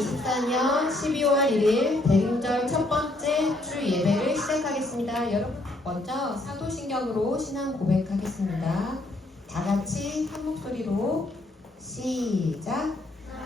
2024년 12월 1일 대림절 첫 번째 주 예배를 시작하겠습니다. 여러분 먼저 사도신경으로 신앙 고백하겠습니다. 다 같이 한 목소리로 시작.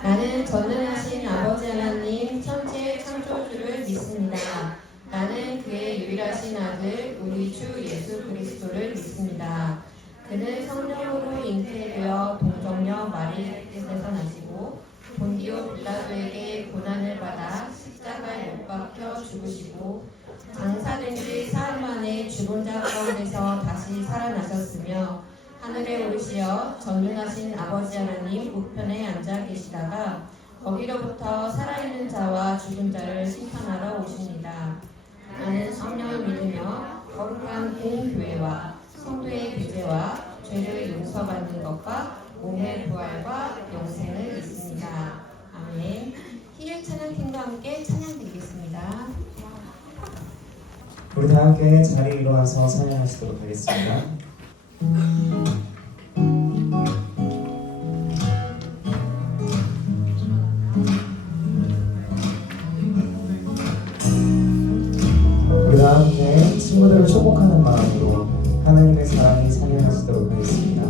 나는 전능하신 아버지 하나님 천지의 창조주를 믿습니다. 나는 그의 유일하신 아들 우리 주 예수 그리스도를 믿습니다. 그는 성령으로 잉태되어 동정녀 마리의 뜻에서 나시고 본디오 빌라도에게 고난을 받아 십자가에 못 박혀 죽으시고 장사된 지 사흘 만에 죽은 자 가운데서 다시 살아나셨으며 하늘에 오르시어 전능하신 아버지 하나님 우편에 앉아 계시다가 거기로부터 살아있는 자와 죽은 자를 심판하러 오십니다. 나는 성령을 믿으며 거룩한 공교회와 성도의 교제와 죄를 용서받는 것과 몸의 부활과 영생을 믿습니다. 아멘. 희일 찬양팀과 함께 찬양 드리겠습니다. 우리 다 함께 자리에 일어나서 찬양하시도록 하겠습니다. 우리 다 함께 친구들을 축복하는 마음으로 하나님의 사랑이 찬양하시도록 하겠습니다.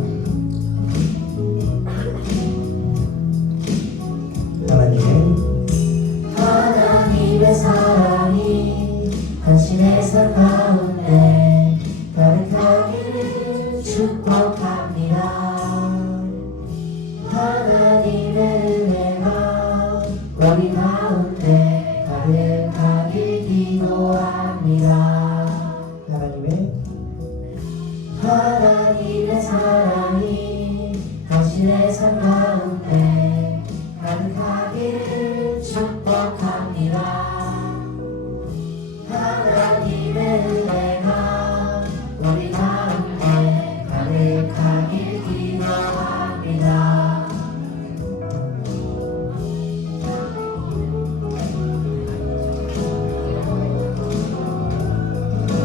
하나님의 사랑이 당신의 삶 가운데 가득하기를 축복합니다. 하나님의 은혜가 우리 가운데 가득하길 기도합니다. 하나님의 사랑이 당신의 삶 가운데 가득하기를 축복합니다. 하나님의 은혜가 우리 가운데 가득하길 기도합니다.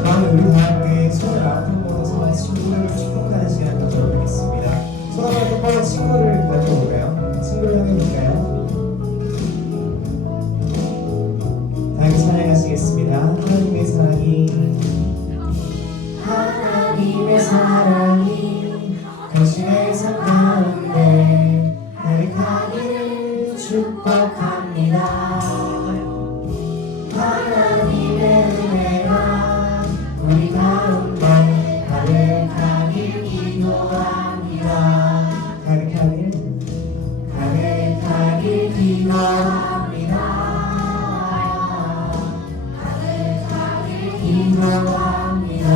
다음에 우리 다 함께 손을 앞으로 모아서 친구들을 축복하는 시간 갖도록 하겠습니다. 손 한번 똑바로 친구를 가져볼까요? 친구를 향해 볼까요? 다음에 찬양하시겠습니다. 하나님의 사랑이 당신의 삶 가운데 가득하기를 축복합니다. 하나님의 은혜가 우리 가운데 가득하길 기도합니다. 가득하길 기도합니다. 기도합니다.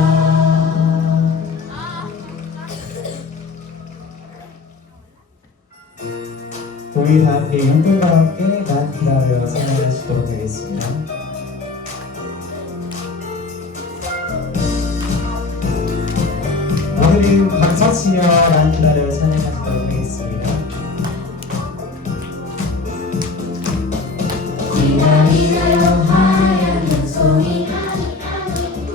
우리 다 함께 연결과 함께 나 기다려 찬양하시도록 하겠습니다. 오늘은 박수치며 나 기다려 찬양하시도록 하겠습니다. 기다리나요 하얀 눈송이,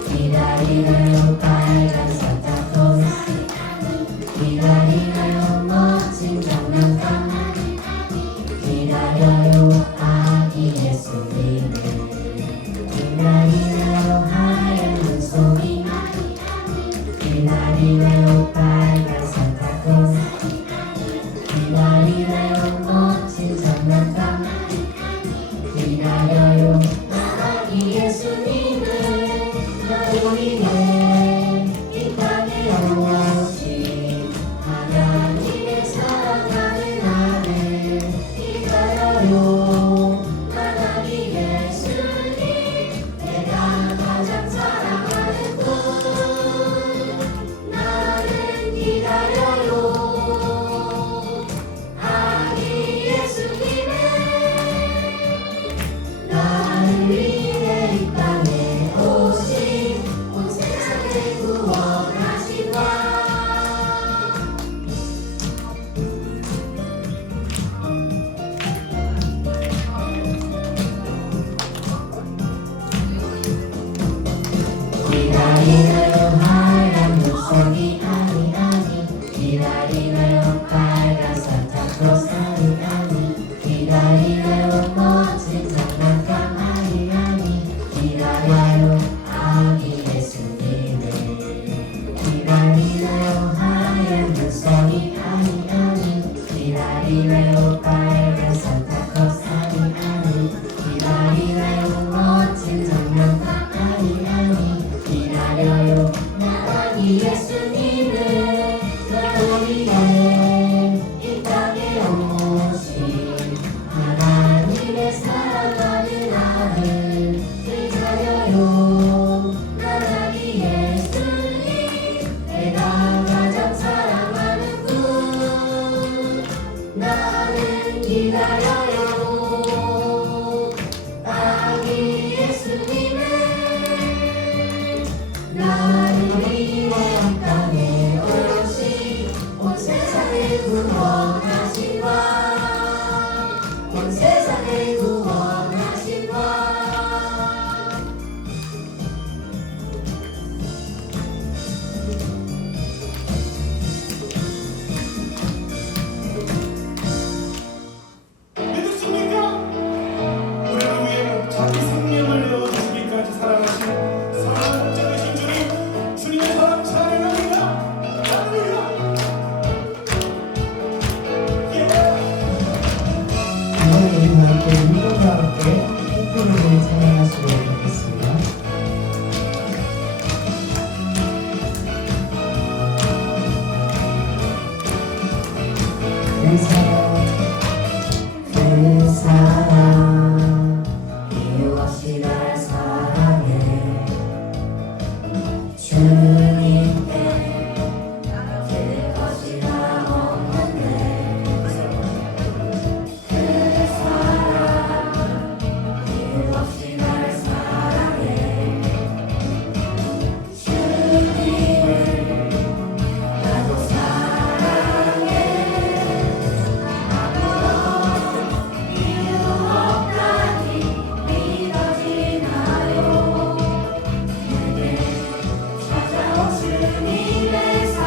기다리나요 빨간 산타클로스, 기다리나요 멋진 장난감, 기다려요 아기 예수님을. 기다리나요 하얀 눈송이, 기다리나요 빨간 산타클로스, 기다리나요 멋진 장난감, 기다려요 나를 구원하신 것 믿으십니까? 우리를 위해 자기 생명을 내어주시기까지 사랑하신 사랑하는 되신 주님, 주님의 사랑 찬양합니다. 할렐루야. 이번에 우리 다 함께 일본과 함께 홈플을 찬양하시도록 하겠습니다. 그 사랑 이유 없이 날 사랑해 주님께 드릴 것이 다 없는데 그 사랑 이유 없이 날 사랑해 주님을 나도 사랑해 이유 없다니 믿어지나요 내게 찾아온 주님의 사랑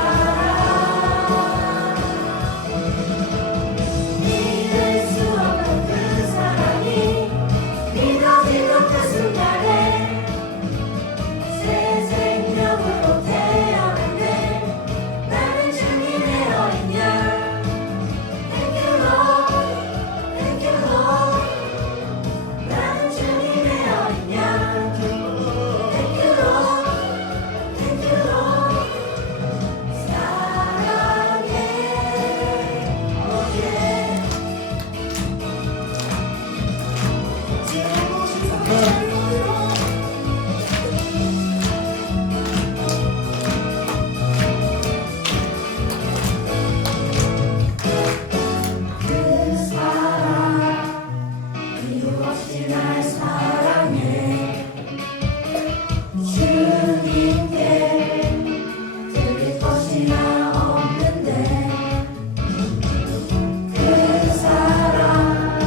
믿을 수 없는 그 사랑이 믿어지는 그 순간에 새 생명으로 태어났네 나는 주님의 어린 양 Thank you Lord Thank you Lord 나는 주님의 어린 양 Thank you Lord Thank you Lord 사랑해 Oh yeah 주님 오신 사랑을 그 사랑 이유 없이 날 사랑해 주님께 드릴 것이 나 없는데 그 사랑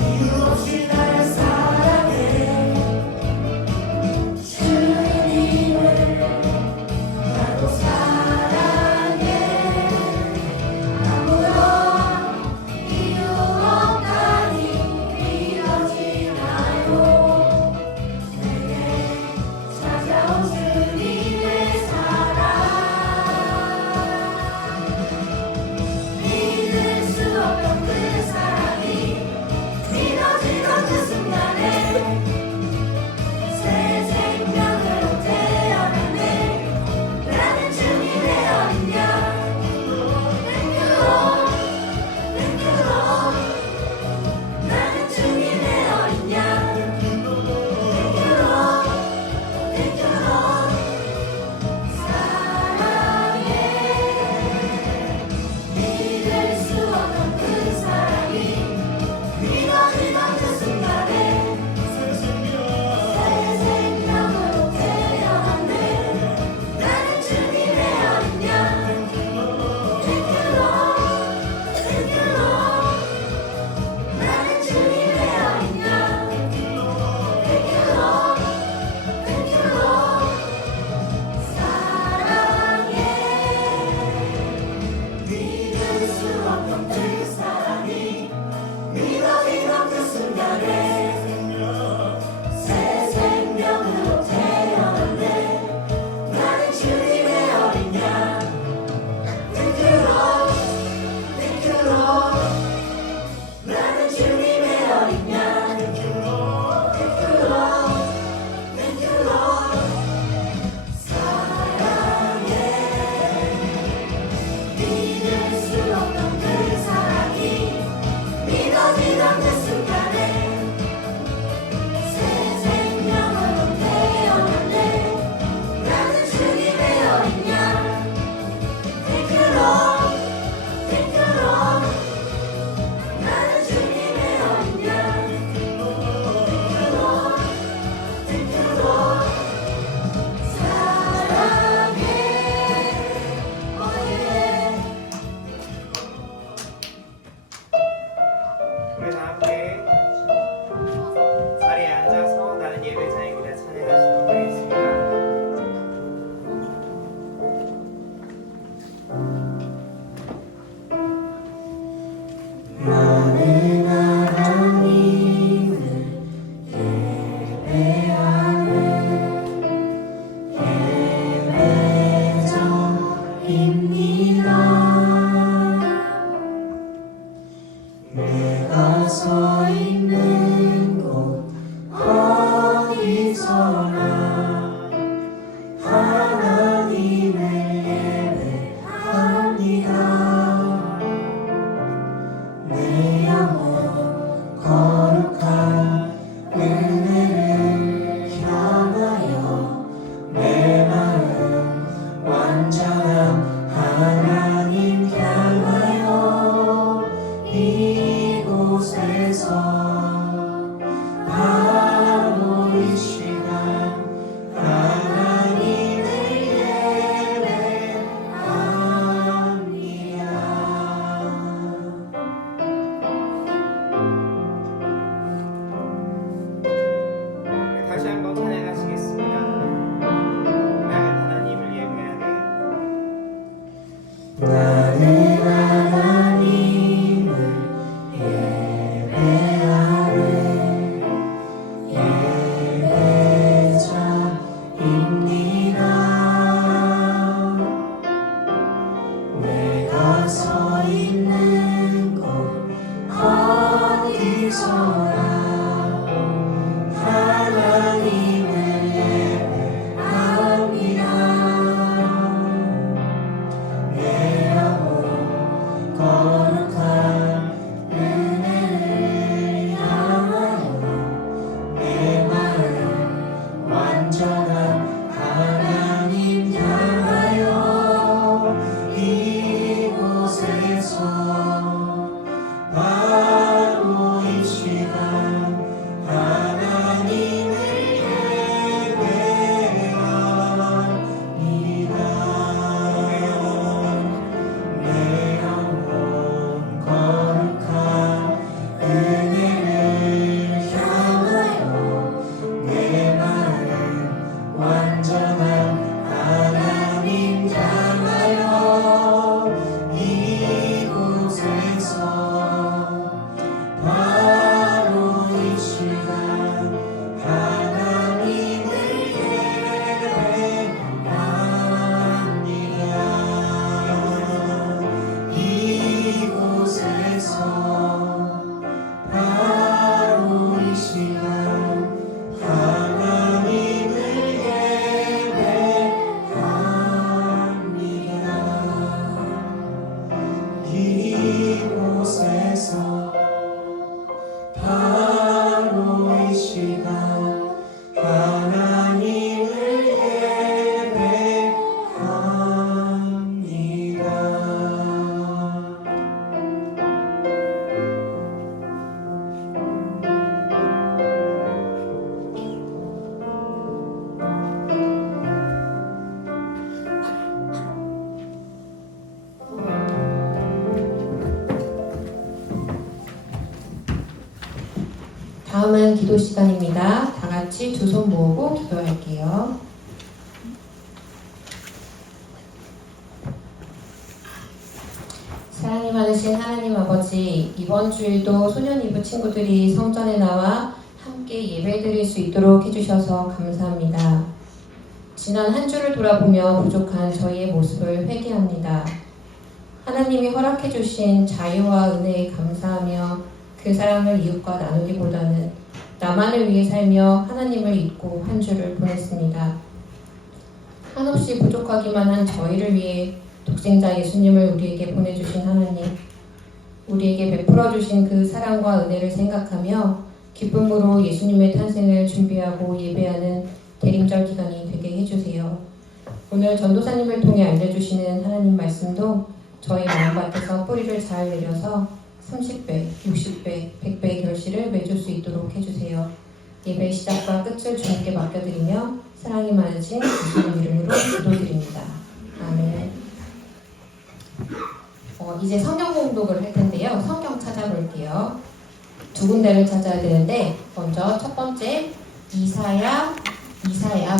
이유 없이 날 사랑해 주님을 나도 사랑해 아무런 이유 없다니 믿어지나요 다시 한번 찬양하시겠습니다. 나는 하나님을 예배하네. 나는 하나님을 예배하네. 예배자입니다. 내가 서 있는 곳 어디서나 하나님을 예배합니다. 내 영혼 거룩한 은혜를 향하여 내 마음 완전한 하나님 향하여 이곳에서 바로 이 시간 하나님을 예배합니다. 내 영혼 거룩한 은혜를 향하여 내 마음 완전한 하나님 향하여 이곳에서 바로 이 시간 하나님을 예배합니다. 이곳에서 바로 이 시간 하나님을 예배합니다. 이곳에서 바로 이 시간 하나님을 예배합니다. 다음은 기도 시간입니다. 다 같이 두 손 모으고 기도할게요. 사랑이 많으신 하나님 아버지, 이번 주일도 소년 이브 친구들이 성전에 나와 함께 예배드릴 수 있도록 해주셔서 감사합니다. 지난 한 주를 돌아보며 부족한 저희의 모습을 회개합니다. 하나님이 허락해주신 자유와 은혜에 감사하며 그 사랑을 이웃과 나누기보다는 나만을 위해 살며 하나님을 잊고 한 주를 보냈습니다. 한없이 부족하기만 한 저희를 위해 독생자 예수님을 우리에게 보내주신 하나님, 우리에게 베풀어주신 그 사랑과 은혜를 생각하며 기쁨으로 예수님의 탄생을 준비하고 예배하는 대림절 기간이 되게 해주세요. 오늘 전도사님을 통해 알려주시는 하나님 말씀도 저희 마음밭에서 뿌리를 잘 내려서 30배, 60배, 100배의 결실을 맺을 수 있도록 해주세요. 예배 시작과 끝을 주님께 맡겨드리며 사랑이 많으신 예수님 이름으로 기도드립니다. 아멘. 이제 성경 공독을 할 텐데요. 성경 찾아볼게요. 두 군데를 찾아야 되는데 먼저 첫 번째 이사야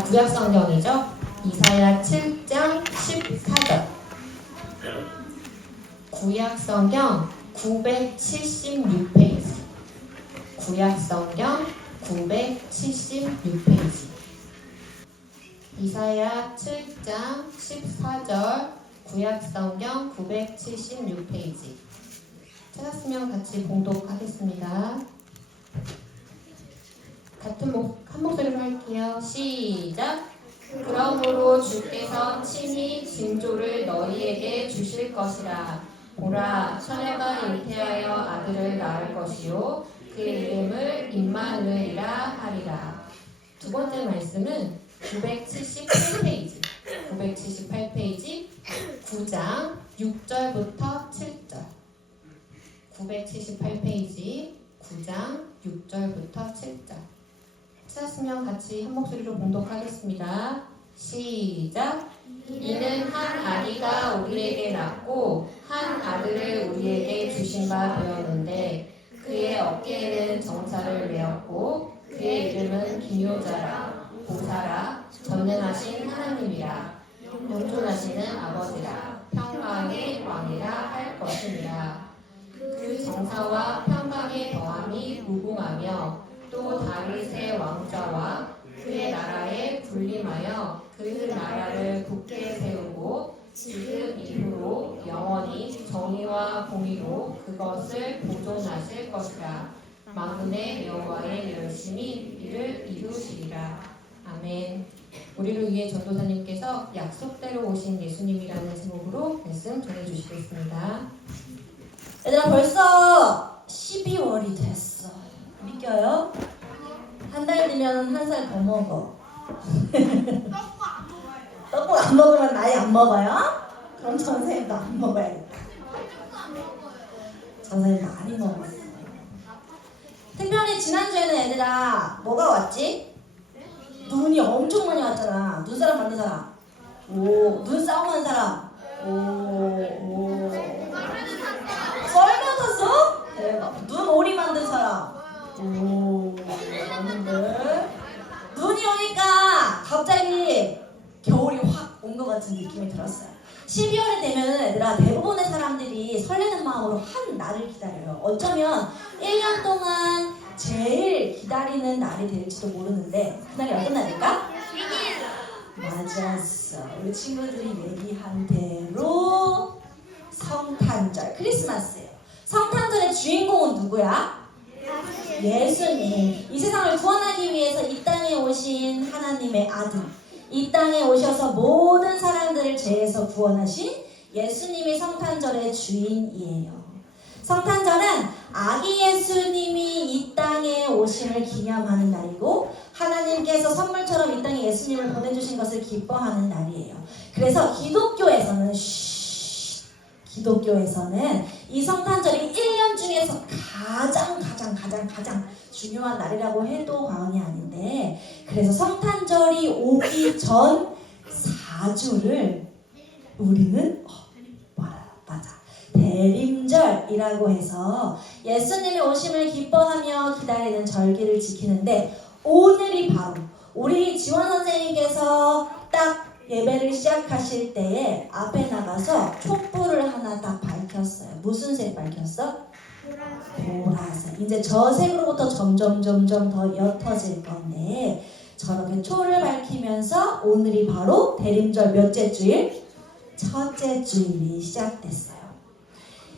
구약 성경이죠. 이사야 7장 14절. 구약 성경 976페이지. 구약 성경 976페이지. 이사야 7장 14절. 구약 성경 976페이지. 찾았으면 같이 봉독하겠습니다. 한 목소리로 할게요. 시작. 그러므로 주께서 친히 징조를 너희에게 주실 것이라. 보라, 처녀가 잉태하여 아들을 낳을 것이요 그의 이름을 임마누엘이라 하리라. 두 번째 말씀은 978페이지 9장 6절부터 7절. 978페이지 9장 6절부터 7절. 찾았으면 같이 한 목소리로 봉독하겠습니다. 시작. 이는 한 아기가 우리에게 낳고 한 아들을 우리에게 주신 바 되었는데 그의 어깨에는 정사를 메었고 그의 이름은 기묘자라 보사라 전능하신 하나님이라 영존하시는 아버지라 평강의 왕이라 할 것이니라. 그 정사와 평강의 더함이 무궁하며 또 다윗의 왕좌와 그의 나라에 군림하여 그 나라를 굳게 세우고 지금 이후로 영원히 정의와 공의로 그것을 보존하실 것이라. 만군의 여호와의 열심히 이를 이루시리라. 아멘. 우리를 위해 전도사님께서 약속대로 오신 예수님이라는 제목으로 말씀 전해주시겠습니다. 얘들아, 벌써 12월이 됐어. 믿겨요? 한 달 뒤면 한 살 더 먹어. 떡국 안 먹으면 나이 안 먹어요? 그럼 선생님도 안 먹어야겠다. 선생님 많이 먹었어. 특별히 지난주에는 얘들아 뭐가 왔지? 눈이 엄청 많이 왔잖아. 눈사람 만든 사람. 오, 눈싸움 하는 사람. 오. 썰매 탔어? 대박. 눈오리 만든 사람. 오. 여러분들. 눈이 오니까 갑자기 겨울이 확 온 것 같은 느낌이 들었어요. 12월이 되면은 얘들아 대부분의 사람들이 설레는 마음으로 한 날을 기다려요. 어쩌면 1년 동안 제일 기다리는 날이 될지도 모르는데 그날이 어떤 날일까? 맞았어. 우리 친구들이 얘기한 대로 성탄절, 크리스마스예요. 성탄절의 주인공은 누구야? 예수님. 이 세상을 구원하기 위해서 이 땅에 오신 하나님의 아들, 이 땅에 오셔서 모든 사람들을 죄에서 구원하신 예수님이 성탄절의 주인이에요. 성탄절은 아기 예수님이 이 땅에 오심을 기념하는 날이고 하나님께서 선물처럼 이 땅에 예수님을 보내주신 것을 기뻐하는 날이에요. 그래서 기독교에서는 이 성탄절이 1년 중에서 가장 중요한 날이라고 해도 과언이 아닌데, 그래서 성탄절이 오기 전 4주를 우리는 맞아, 대림절이라고 해서 예수님의 오심을 기뻐하며 기다리는 절기를 지키는데, 오늘이 바로 우리 지원 선생님께서 딱 예배를 시작하실 때에 앞에 나가서 촛불을 하나 딱 밝혔어요. 무슨 색 밝혔어? 보라색. 이제 저 색으로부터 점점 더 옅어질 건데, 저렇게 초를 밝히면서 오늘이 바로 대림절 몇째 주일? 첫째 주일이 시작됐어요.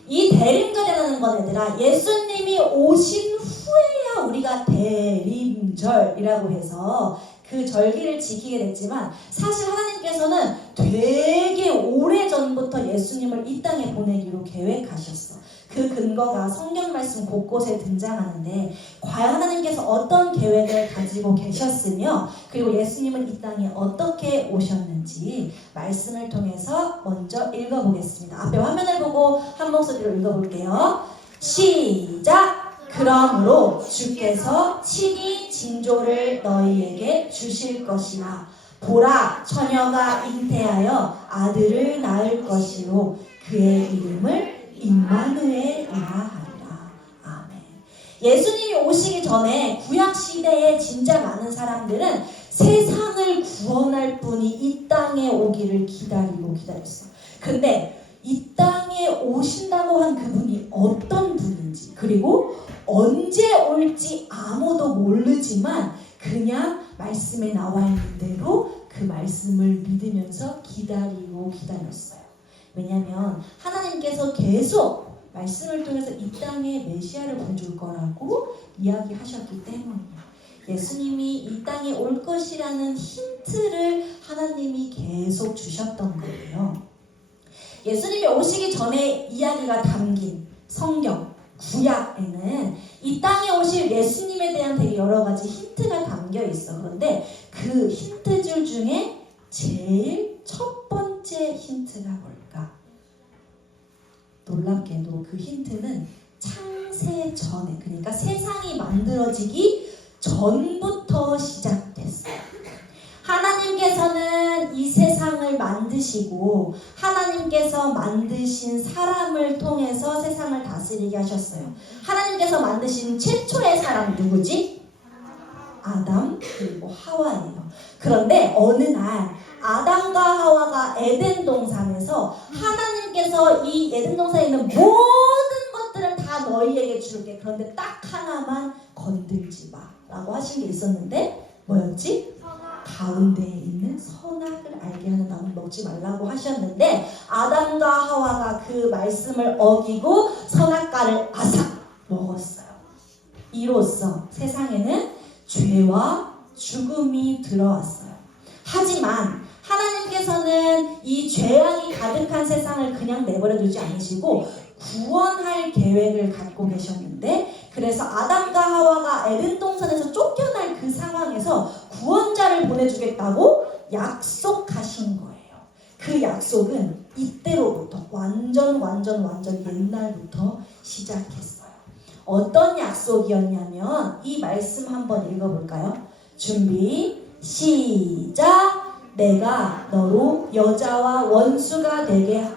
이 대림절이라는 건 얘들아 예수님이 오신 후에야 우리가 대림절이라고 해서 그 절기를 지키게 됐지만, 사실 하나님께서는 되게 오래전부터 예수님을 이 땅에 보내기로 계획하셨어. 그 근거가 성경 말씀 곳곳에 등장하는데, 과연 하나님께서 어떤 계획을 가지고 계셨으며, 그리고 예수님은 이 땅에 어떻게 오셨는지 말씀을 통해서 먼저 읽어보겠습니다. 앞에 화면을 보고 한 목소리로 읽어볼게요. 시작! 그러므로 주께서 친히 징조를 너희에게 주실 것이나, 보라, 처녀가 잉태하여 아들을 낳을 것이요 그의 이름을 임마누엘이라 하리라. 아멘. 예수님이 오시기 전에 구약 시대에 진짜 많은 사람들은 세상을 구원할 분이 이 땅에 오기를 기다렸어. 근데 이 땅에 오신다고 한 그분이 어떤 분인지, 그리고 언제 올지 아무도 모르지만 그냥 말씀에 나와 있는 대로 그 말씀을 믿으면서 기다렸어요. 왜냐하면 하나님께서 계속 말씀을 통해서 이 땅에 메시아를 보여줄 거라고 이야기하셨기 때문이에요. 예수님이 이 땅에 올 것이라는 힌트를 하나님이 계속 주셨던 거예요. 예수님이 오시기 전에 이야기가 담긴 성경 구약에는 이 땅에 오실 예수님에 대한 되게 여러 가지 힌트가 담겨 있어. 그런데 그 힌트들 중에 제일 첫 번째 힌트가 뭘까? 놀랍게도 그 힌트는 창세 전에, 그러니까 세상이 만들어지기 전부터 시작됐어요. 하나님께서는 이 세상을 만드시고 하나님께서 만드신 사람을 통해서 세상을 다스리게 하셨어요. 하나님께서 만드신 최초의 사람 누구지? 아담 그리고 하와예요. 그런데 어느 날 아담과 하와가 에덴 동산에서 하나님께서 이 에덴 동산에 있는 모든 것들은 다 너희에게 줄게. 그런데 딱 하나만 건들지 마 라고 하신 게 있었는데 뭐였지? 가운데에 있는 선악을 알게 하는 나무 먹지 말라고 하셨는데 아담과 하와가 그 말씀을 어기고 선악과를 아삭 먹었어요. 이로써 세상에는 죄와 죽음이 들어왔어요. 하지만 하나님께서는 이 죄악이 가득한 세상을 그냥 내버려 두지 않으시고 구원할 계획을 갖고 계셨는데, 그래서 아담과 하와가 에덴 동산에서 쫓겨날 그 상황에서 구원자를 보내주겠다고 약속하신 거예요. 그 약속은 이때로부터 완전 옛날부터 시작했어요. 어떤 약속이었냐면 이 말씀 한번 읽어볼까요? 준비 시작. 내가 너로 여자와 원수가 되게 하고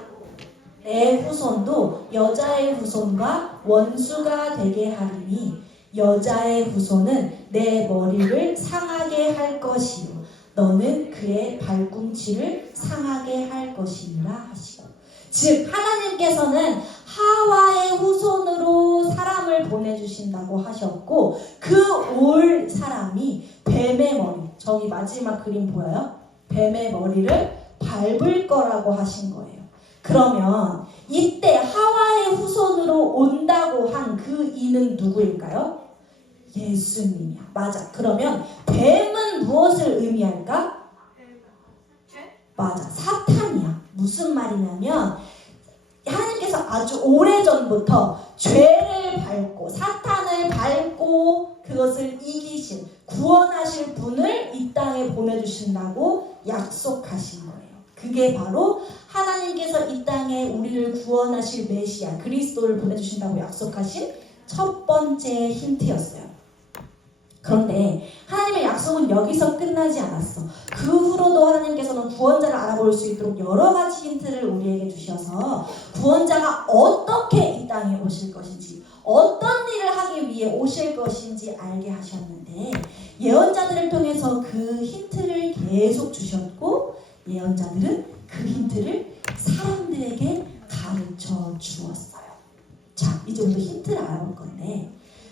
내 후손도 여자의 후손과 원수가 되게 하리니 여자의 후손은 내 머리를 상하게 할 것이요 너는 그의 발꿈치를 상하게 할 것이니라 하시고, 즉 하나님께서는 하와의 후손으로 사람을 보내주신다고 하셨고 그 올 사람이 뱀의 머리, 저기 마지막 그림 보여요? 뱀의 머리를 밟을 거라고 하신 거예요. 그러면 이때 하와의 후손으로 온다고 한 그 이는 누구일까요? 예수님이야. 맞아. 그러면 뱀은 무엇을 의미할까? 맞아. 사탄이야. 무슨 말이냐면 하나님께서 아주 오래전부터 죄를 밟고 사탄을 밟고 그것을 이기신 구원하실 분을 이 땅에 보내주신다고 약속하신 거예요. 그게 바로 하나님께서 이 땅에 우리를 구원하실 메시아 그리스도를 보내주신다고 약속하신 첫 번째 힌트였어요. 그런데 하나님의 약속은 여기서 끝나지 않았어. 그 후로도 하나님께서는 구원자를 알아볼 수 있도록 여러 가지 힌트를 우리에게 주셔서 구원자가 어떻게 이 땅에 오실 것인지, 어떤 일을 하기 위해 오실 것인지 알게 하셨는데, 예언자들을 통해서 그 힌트를 계속 주셨고 예언자들은 그 힌트를 사람들에게 가르쳐 주었어요. 자, 이제 우리 힌트를 알아볼 건데,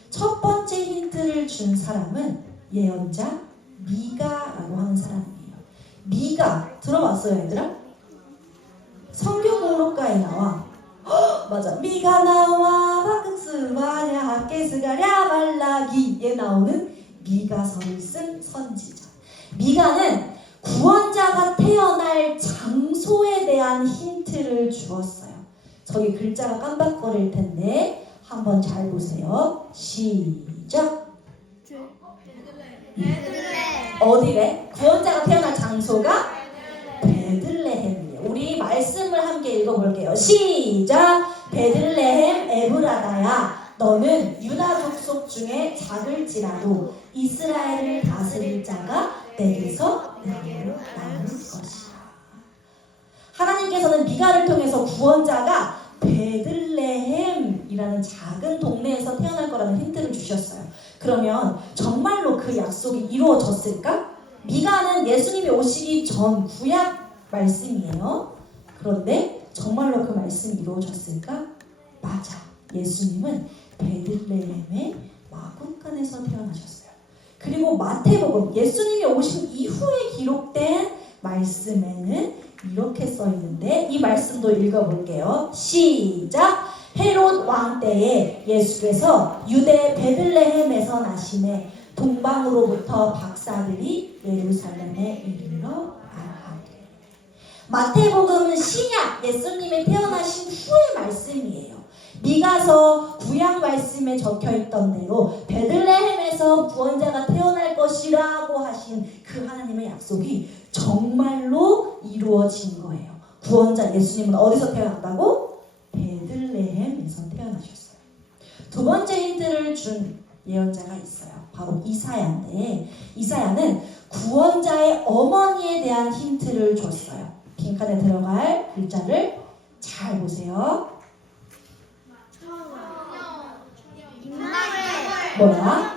첫 번째 힌트를 준 사람은 예언자 미가라고 하는 사람이에요. 미가 들어봤어요, 얘들아? 성경 목록가에 나와. 맞아. 미가 나와 바크스와냐 하케스가랴 말라기에 나오는 미가서를 쓴 선지자. 미가는 구원자가 태어날 장소에 대한 힌트를 주었어요. 저기 글자가 깜빡거릴 텐데 한번 잘 보세요. 시작. 어디래? 구원자가 태어날 장소가 베들레헴이에요. 우리 말씀을 함께 읽어볼게요. 시작. 베들레헴 에브라다야, 너는 유다 족속 중에 작을지라도 이스라엘을 다스릴 자가 내게서 너로 나올 것이야. 하나님께서는 미가를 통해서 구원자가 베들레헴이라는 작은 동네에서 태어날 거라는 힌트를 주셨어요. 그러면 정말로 그 약속이 이루어졌을까? 미가는 예수님이 오시기 전 구약 말씀이에요. 그런데 정말로 그 말씀이 이루어졌을까? 맞아. 예수님은 베들레헴의 마구간에서 태어나셨어요. 그리고 마태복음, 예수님이 오신 이후에 기록된 말씀에는 이렇게 써 있는데 이 말씀도 읽어볼게요. 시작. 헤롯 왕 때에 예수께서 유대 베들레헴에서 나시매 동방으로부터 박사들이 예루살렘에 이르러 나아가되. 마태복음은 신약 예수님이 태어나신 후의 말씀이에요. 미가서 구약 말씀에 적혀있던 대로 베들레헴에서 구원자가 태어날 것이라고 하신 그 하나님의 약속이 정말로 이루어진 거예요. 구원자 예수님은 어디서 태어났다고? 베들레헴에서 태어나셨어요. 두 번째 힌트를 준 예언자가 있어요. 바로 이사야인데, 이사야는 구원자의 어머니에 대한 힌트를 줬어요. 빈칸에 들어갈 글자를 잘 보세요. 뭐야?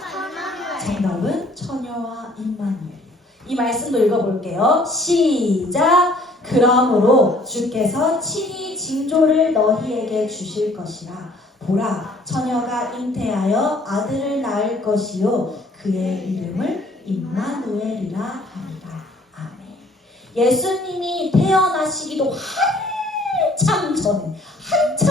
정답은 처녀와 임마누엘. 이 말씀도 읽어볼게요. 시작. 그러므로 주께서 친히 징조를 너희에게 주실 것이라. 보라, 처녀가 잉태하여 아들을 낳을 것이요 그의 이름을 임마누엘이라 하리라. 아멘. 예수님이 태어나시기도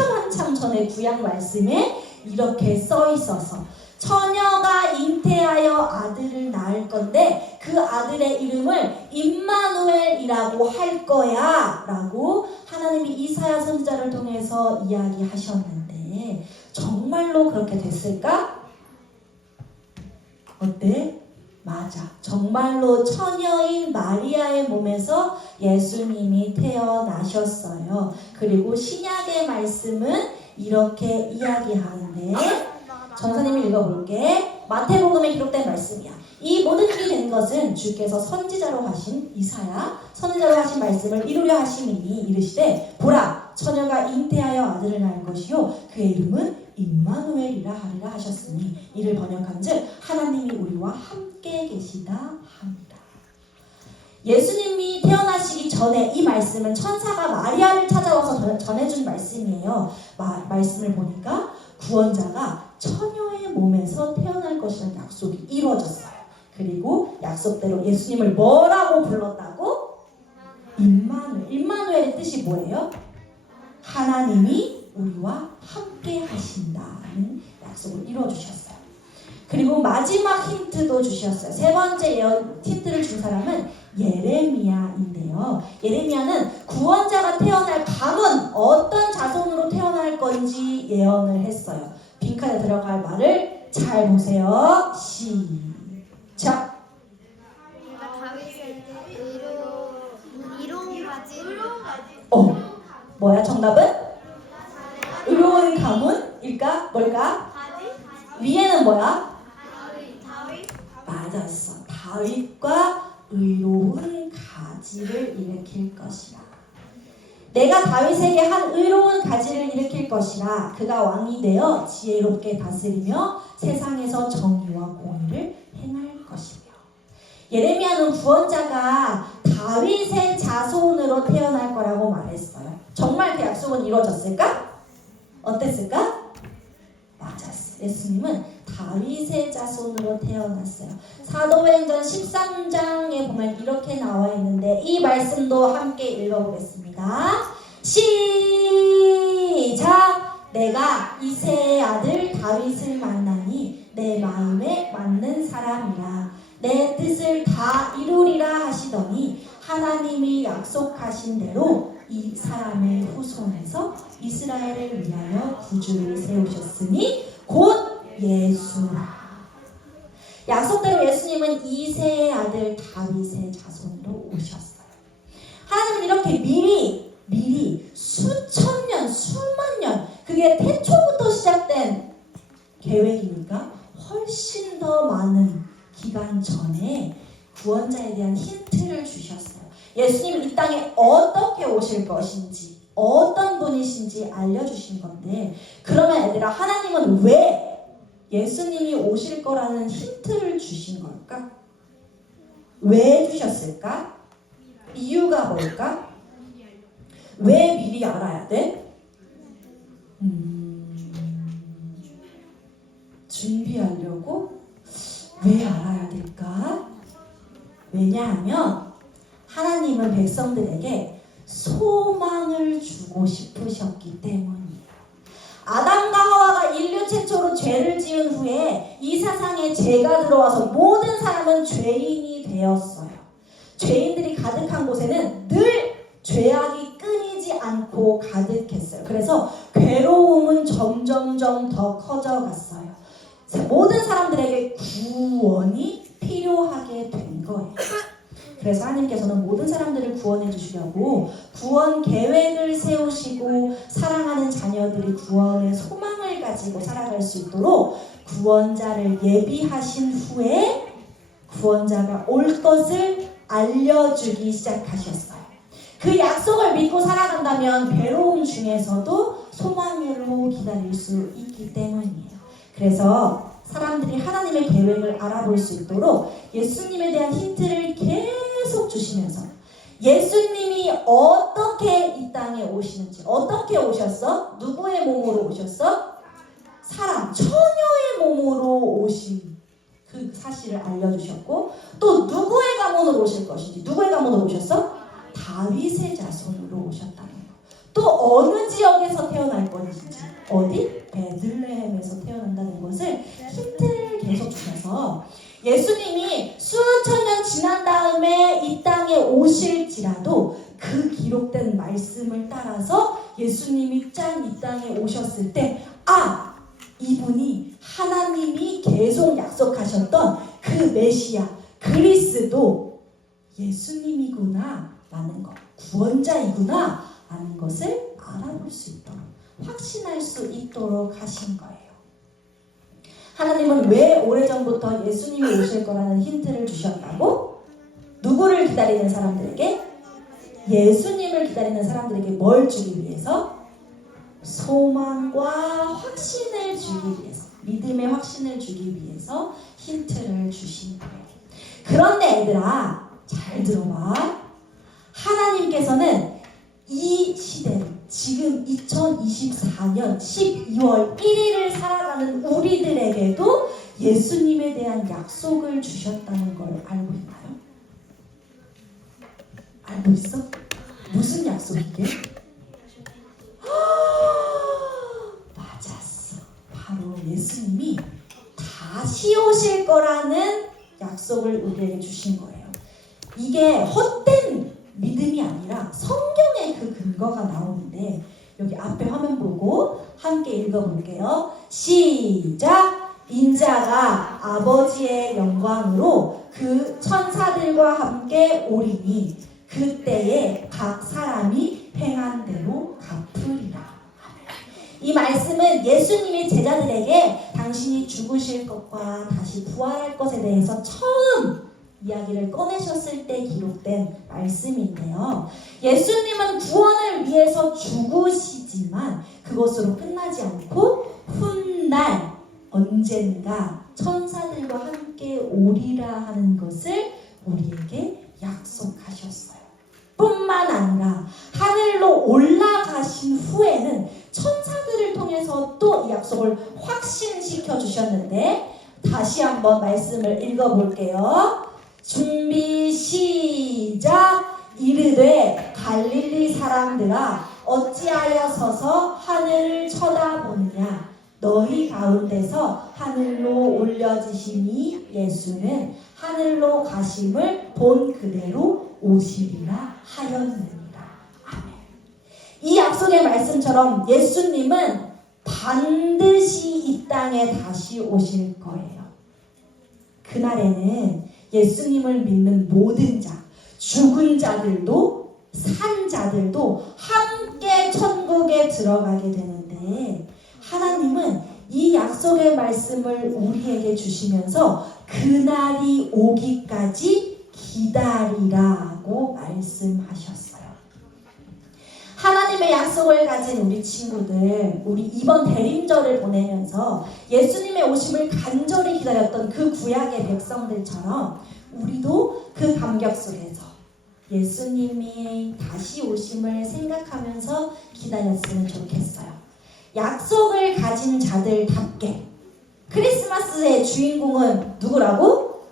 한참 전에 구약 말씀에 이렇게 써 있어서 처녀가 잉태하여 아들을 낳을 건데 그 아들의 이름을 임마누엘이라고 할 거야 라고 하나님이 이사야 선지자를 통해서 이야기하셨는데 정말로 그렇게 됐을까? 어때? 맞아. 정말로 처녀인 마리아의 몸에서 예수님이 태어나셨어요. 그리고 신약의 말씀은 이렇게 이야기하는데 전사님이 읽어볼게. 마태복음에 기록된 말씀이야. 이 모든 일이 된 것은 주께서 선지자로 하신 이사야 선지자로 하신 말씀을 이루려 하심이니 이르시되 보라 처녀가 잉태하여 아들을 낳을 것이요 그의 이름은 임마누엘이라 하리라 하셨으니 이를 번역한즉 하나님이 우리와 함께 계시다 합니다. 예수님이 태어나시기 전에 이 말씀은 천사가 마리아를 찾아와서 전해준 말씀이에요. 말씀을 보니까 구원자가 처녀의 몸에서 태어날 것이라는 약속이 이루어졌어요. 그리고 약속대로 예수님을 뭐라고 불렀다고? 임마누엘. 임마누엘의 뜻이 뭐예요? 하나님이 우리와 함께 하신다는 약속을 이루어주셨어요. 그리고 마지막 힌트도 주셨어요. 세 번째 예언 힌트를 준 사람은 예레미야인데요. 예레미야는 구원자가 태어날 가문 어떤 자손으로 태어날 건지 예언을 했어요. 빈칸에 들어갈 말을 잘 보세요. 시작. 뭐야 정답은? 의로운 가문일까? 뭘까? 위에는 뭐야? 맞았어. 다윗과 의로운 가지를 일으킬 것이라. 내가 다윗에게 한 의로운 가지를 일으킬 것이라. 그가 왕이 되어 지혜롭게 다스리며 세상에서 정의와 공의를 행할 것이며. 예레미야는 구원자가 다윗의 자손으로 태어날 거라고 말했어요. 정말 그 약속은 이루어졌을까? 어땠을까? 맞았어요. 예수님은 다윗의 자손으로 태어났어요. 사도행전 13장에 보면 이렇게 나와 있는데 이 말씀도 함께 읽어보겠습니다. 시작! 내가 이새의 아들 다윗을 만나니 내 마음에 맞는 사람이라. 내 뜻을 다 이루리라 하시더니 하나님이 약속하신 대로 이 사람의 후손에서 이스라엘을 위하여 구주를 세우셨으니 곧 예수라. 약속대로 예수님은 이새의 아들 다윗의 자손으로 오셨어요. 하나님은 이렇게 미리 수천 년, 수만 년, 그게 태초부터 시작된 계획이니까 훨씬 더 많은 기간 전에 구원자에 대한 힌트를 주셨어요. 예수님이 이 땅에 어떻게 오실 것인지, 어떤 분이신지 알려주신 건데, 그러면 얘들아, 하나님은 왜 예수님이 오실 거라는 힌트를 주신 걸까? 왜 주셨을까? 이유가 뭘까? 왜 미리 알아야 돼? 준비하려고? 왜 알아야 될까? 왜냐하면 하나님은 백성들에게 소망을 주고 싶으셨기 때문이에요. 아담과 하와가 인류 최초로 죄를 지은 후에 이 세상에 죄가 들어와서 모든 사람은 죄인이 되었어요. 죄인들이 가득한 곳에는 늘 죄악이 끊이지 않고 가득했어요. 그래서 괴로움은 점점점 더 커져갔어요. 모든 사람들에게 구원이 필요하게 된 거예요. 그래서 하나님께서는 모든 사람들을 구원해 주시려고 구원 계획을 세우시고 사랑하는 자녀들이 구원의 소망을 가지고 살아갈 수 있도록 구원자를 예비하신 후에 구원자가 올 것을 알려주기 시작하셨어요. 그 약속을 믿고 살아간다면 괴로움 중에서도 소망으로 기다릴 수 있기 때문이에요. 그래서 사람들이 하나님의 계획을 알아볼 수 있도록 예수님에 대한 힌트를 계속 주시면서 예수님이 어떻게 이 땅에 오시는지, 어떻게 오셨어? 누구의 몸으로 오셨어? 사람, 처녀의 몸으로 오신 그 사실을 알려주셨고, 또 누구의 가문으로 오실 것인지, 누구의 가문으로 오셨어? 다윗의 자손으로 오셨다는 거. 또 어느 지역에서 태어날 것인지, 어디? 베들레헴에서 태어난다는 것을 힌트를 계속 주셔서 예수님이 수천 년 지난 다음에 이 땅에 오실지라도 그 기록된 말씀을 따라서 예수님이 짠 이 땅에 오셨을 때, 아! 이분이 하나님이 계속 약속하셨던 그 메시아, 그리스도 예수님이구나 라는 것, 구원자이구나 라는 것을 알아볼 수 있도록, 확신할 수 있도록 하신 거예요. 하나님은 왜 오래전부터 예수님이 오실 거라는 힌트를 주셨다고? 누구를 기다리는 사람들에게? 예수님을 기다리는 사람들에게 뭘 주기 위해서? 소망과 확신을 주기 위해서, 믿음의 확신을 주기 위해서 힌트를 주신 거예요. 그런데 얘들아, 잘 들어봐. 하나님께서는 이 시대를, 지금 2024년 12월 1일을 살아가는 우리들에게도 예수님에 대한 약속을 주셨다는 걸 알고 있나요? 알고 있어? 무슨 약속이게? 맞았어. 바로 예수님이 다시 오실 거라는 약속을 우리에게 주신 거예요. 이게 헛된 믿음이 아니라 성경의 그 근거가 나오는데, 여기 앞에 화면 보고 함께 읽어볼게요. 시작! 인자가 아버지의 영광으로 그 천사들과 함께 오리니 그때에 각 사람이 행한 대로 갚으리라. 이 말씀은 예수님이 제자들에게 당신이 죽으실 것과 다시 부활할 것에 대해서 처음 이야기를 꺼내셨을 때 기록된 말씀인데요. 예수님은 구원을 위해서 죽으시지만 그것으로 끝나지 않고 훗날 언젠가 천사들과 함께 오리라 하는 것을 우리에게 약속하셨어요. 뿐만 아니라 하늘로 올라가신 후에는 천사들을 통해서 또 이 약속을 확신시켜 주셨는데, 다시 한번 말씀을 읽어볼게요. 준비 시작! 이르되 갈릴리 사람들아 어찌하여 서서 하늘을 쳐다보느냐, 너희 가운데서 하늘로 올려지시니 예수는 하늘로 가심을 본 그대로 오시리라 하였느니라. 아멘. 이 약속의 말씀처럼 예수님은 반드시 이 땅에 다시 오실 거예요. 그날에는 예수님을 믿는 모든 자, 죽은 자들도 산 자들도 함께 천국에 들어가게 되는데, 하나님은 이 약속의 말씀을 우리에게 주시면서 그날이 오기까지 기다리라고 말씀하셨어요. 하나님의 약속을 가진 우리 친구들, 우리 이번 대림절을 보내면서 예수님의 오심을 간절히 기다렸던 그 구약의 백성들처럼 우리도 그 감격 속에서 예수님이 다시 오심을 생각하면서 기다렸으면 좋겠어요. 약속을 가진 자들답게. 크리스마스의 주인공은 누구라고?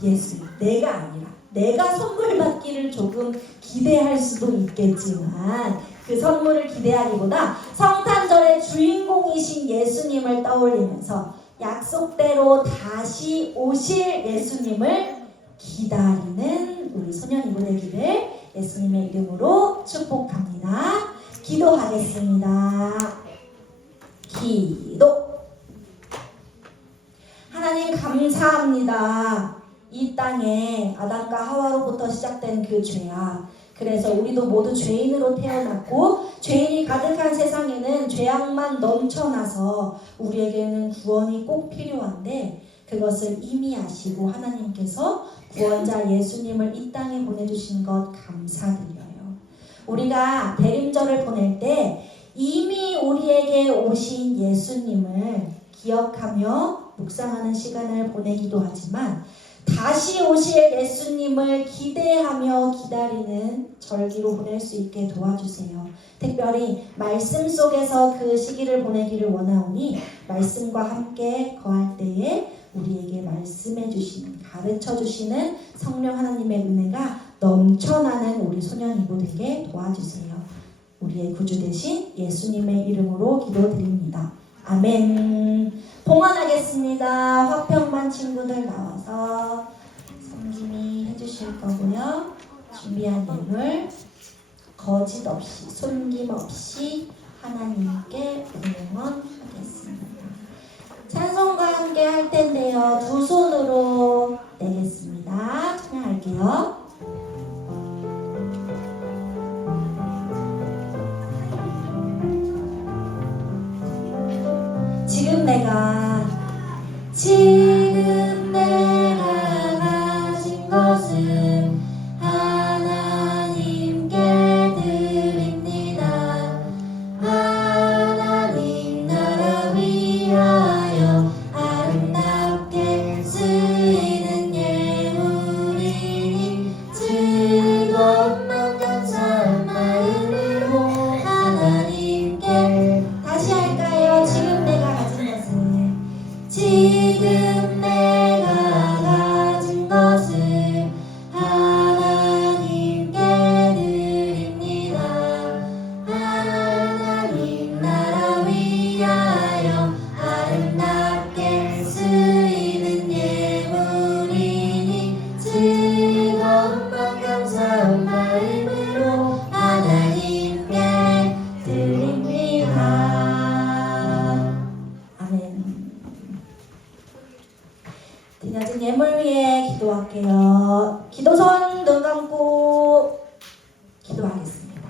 예수님. 내가 아니라. 내가 선물 받기를 조금 기대할 수도 있겠지만 그 선물을 기대하기보다 성탄절의 주인공이신 예수님을 떠올리면서 약속대로 다시 오실 예수님을 기다리는 우리 소년이고 되기를 예수님의 이름으로 축복합니다. 기도하겠습니다. 기도. 하나님 감사합니다. 이 땅에 아담과 하와로부터 시작된 그 죄악, 그래서 우리도 모두 죄인으로 태어났고 죄인이 가득한 세상에는 죄악만 넘쳐나서 우리에게는 구원이 꼭 필요한데 그것을 이미 아시고 하나님께서 구원자 예수님을 이 땅에 보내주신 것 감사드려요. 우리가 대림절을 보낼 때 이미 우리에게 오신 예수님을 기억하며 묵상하는 시간을 보내기도 하지만 다시 오실 예수님을 기대하며 기다리는 절기로 보낼 수 있게 도와주세요. 특별히 말씀 속에서 그 시기를 보내기를 원하오니 말씀과 함께 거할 때에 우리에게 말씀해 주시는, 가르쳐 주시는 성령 하나님의 은혜가 넘쳐나는 우리 소년이고 되게 도와주세요. 우리의 구주 되신 예수님의 이름으로 기도드립니다. 아멘. 봉헌하겠습니다. 화평반 친구들 나와서 성김이 해주실 거고요. 준비한 예물 거짓 없이 숨김 없이 하나님께 봉헌하겠습니다. 찬송과 함께 할 텐데요. 두 손으로 내겠습니다. 찬양할게요. 지금 내가 가진 것은 하나님께 드립니다. 하나님 나라 위하여 아름답게 쓰이는 예물이니 즐거운 맘 감사한 마음으로 하나님께 다시 할까요? 지금 내가 가진 것은 지금 내가 가진 것을 하나님께 드립니다. 하나님 나라 위하여 아름답게 쓰이는 예물이니 즐거운 맘 감사한 마음으로 하나님께 드립니다. 아멘. 드려진 예물 위에 기도할게요. 기도선 눈 감고 기도하겠습니다.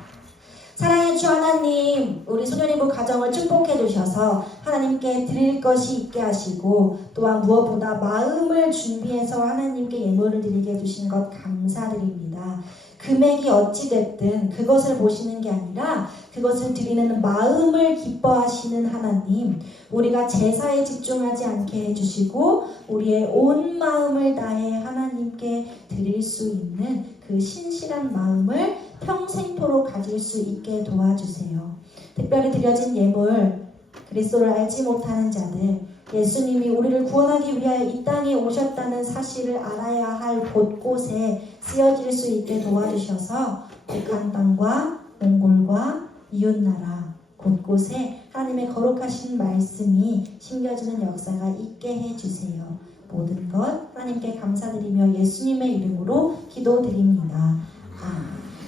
사랑의 주 하나님, 우리 소년이부 가정을 축복해 주셔서 하나님께 드릴 것이 있게 하시고 또한 무엇보다 마음을 준비해서 하나님께 예물을 드리게 해주신 것 감사드립니다. 금액이 어찌됐든 그것을 보시는 게 아니라 그것을 드리는 마음을 기뻐하시는 하나님, 우리가 제사에 집중하지 않게 해주시고 우리의 온 마음을 다해 하나님께 드릴 수 있는 그 신실한 마음을 평생토록 가질 수 있게 도와주세요. 특별히 드려진 예물, 그리스도를 알지 못하는 자들, 예수님이 우리를 구원하기 위하여 이 땅에 오셨다는 사실을 알아야 할 곳곳에 쓰여질 수 있게 도와주셔서 북한 땅과 몽골과 이웃나라 곳곳에 하나님의 거룩하신 말씀이 심겨지는 역사가 있게 해주세요. 모든 것 하나님께 감사드리며 예수님의 이름으로 기도드립니다.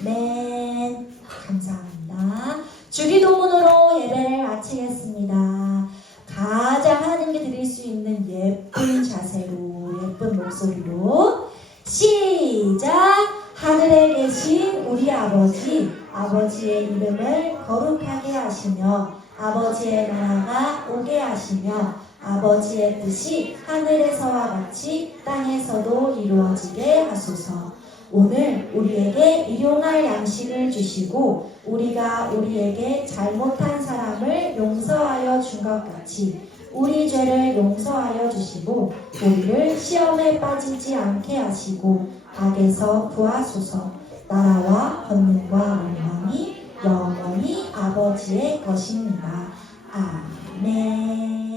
아멘. 감사합니다. 주기도문으로 예배를 마치겠습니다. 가장 하나님께 드릴 수 있는 예쁜 자세로, 예쁜 목소리로 시작! 하늘에 계신 우리 아버지, 아버지의 이름을 거룩하게 하시며 아버지의 나라가 오게 하시며 아버지의 뜻이 하늘에서와 같이 땅에서도 이루어지게 하소서. 오늘 우리에게 일용할 양식을 주시고 우리가 우리에게 잘못한 사람을 용서하여 준 것 같이 우리 죄를 용서하여 주시고 우리를 시험에 빠지지 않게 하시고 악에서 구하소서. 나라와 권능과 영광이 영원히 아버지의 것입니다. 아멘.